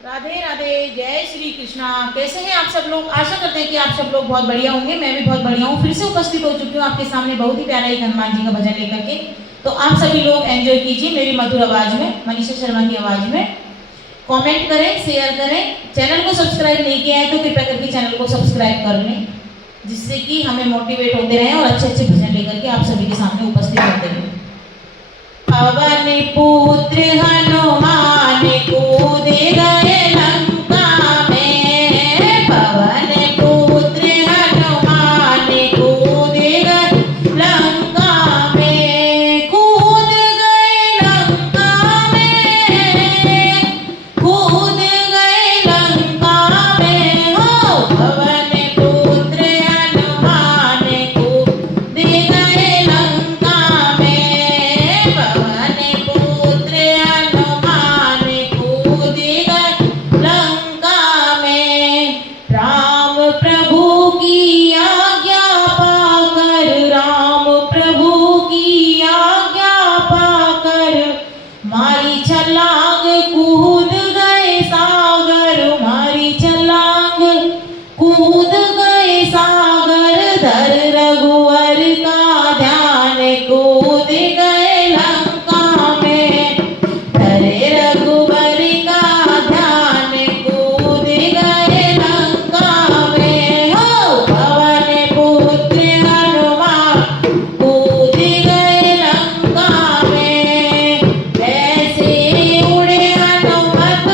राधे राधे, जय श्री कृष्णा। कैसे हैं आप सब लोग? आशा करते हैं कि आप सब लोग बहुत बढ़िया होंगे। मैं भी बहुत बढ़िया हूँ। फिर से उपस्थित हो चुकी हूँ आपके सामने बहुत ही प्यारा एक हनुमान जी का भजन लेकर के। तो आप सभी लोग एंजॉय कीजिए मेरी मधुर आवाज में, मनीषा शर्मा की आवाज में। कमेंट करें, शेयर करें। चैनल को सब्सक्राइब नहीं किया है तो कृपया करके चैनल को सब्सक्राइब कर लें, जिससे कि हमें मोटिवेट होते रहें और अच्छे अच्छे भजन लेकर के आप सभी के सामने उपस्थित होते रहें। पवन पुत्र हनुमान कूद गए लंका में, पवन पुत्र हनुमान कूद गए लंका में, कूद गए लंका में, कूद गए लंका में हो। पवन पुत्र हनुमान कूद गए लंका में, पवन पुत्र हनुमान कूद गए लंका में। राम प्रभु की आज्ञा पाकर, राम प्रभु की आज्ञा पाकर, मारी छलांग कूद गए सागर, मारी छलांग कूद गए सागर। धर रघुवर का ध्यान कूद गए लंका में, धरे रघुवर का ध्यान कूद गए लंका में हो। पवन पुत्र हनुमान कूद गए लंका में, ऐसे उड़े हनुमत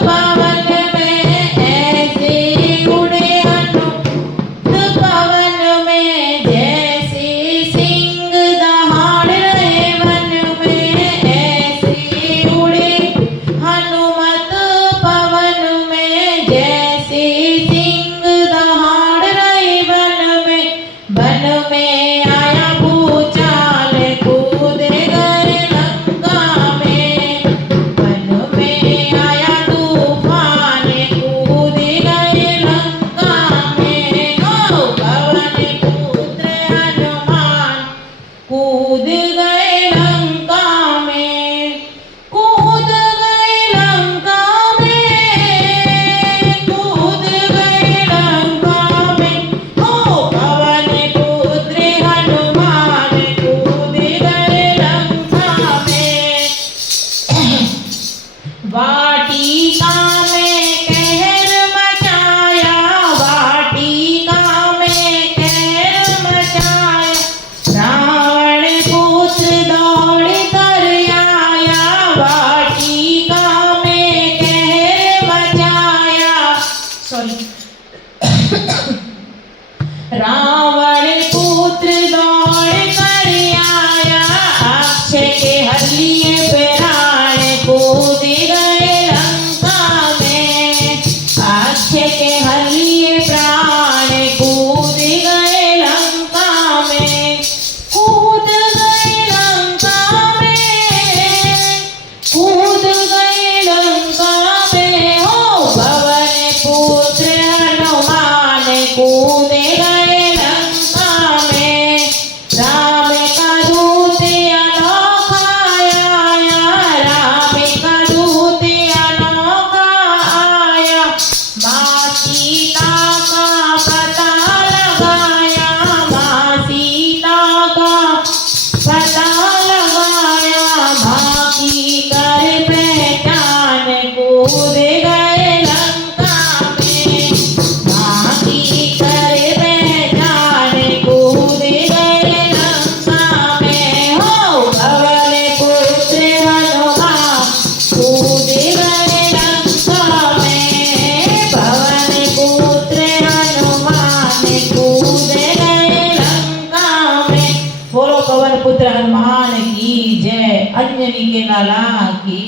पवन में, ऐसे उड़े हनुमत पवन में, जैसे सिंह दहाड़ रहे वन में, ऐसे उड़े हनुमत पवन में, जैसे सिंह दहाड़ रहे वन में। वन में आया भूचाल कूद गए लंका में, वन में आया तूफान कूद गए लंका में हो। पवन पुत्र हनुमान कूद गए लंका में, कूद गए लंका में, कूद गए लंका में हो। पवन पुत्र हनुमान कूद गए लंका में। वाटिका में कहर मचाया, वाटिका में कहर मचाया, रावण पुत्र दौड़ कर आया, वाटिका में कहर मचाया। सॉरी रावण पुत्र दौड़ कर आया, अक्षय के हल्लिए प्राण कूद गए लंका में, अक्षय के हल्लिए प्राण कूद गए लंका में, कूद गए लंका में, कूद गए लंका में हो। पवन पुत्र हनुमान कूद गए लंका में, राम का दूत अनोखा आया, राम का दूत अनोखा आया, माँ सीता का पता लगाया, माँ सीता का पता लगाया, माँ की कर पहचान कूद गए लंका में, माँ की कर पहचान कूद गए लंका में हो। पवन पुत्र हनुमान कूद गए लंका में, पवन पुत्र हनुमान कूद गए लंका में। बोलो पवन पुत्र हनुमान की जय, अंजनी के लाला की